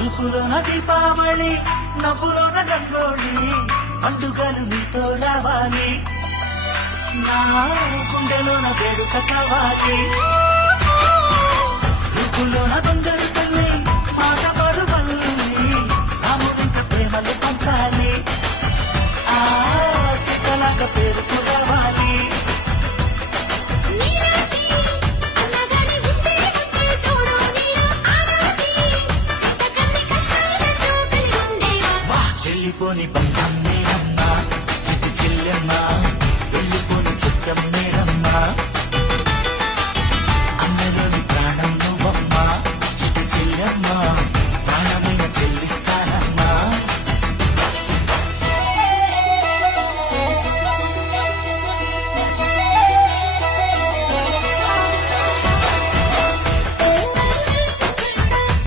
చూపులోన దీపావళి నవ్వులోన రంగోళి పండుగలు నీతో రావాలి నా గుండెలోన వేడుక కావాలి రూపులోన బంగారు తల్లి మాట పరువల్లి రామునింట ప్రేమలు పంచాలి ఆ సీతలాగా పేరుకు రావాలి చెల్లిపోని బంధం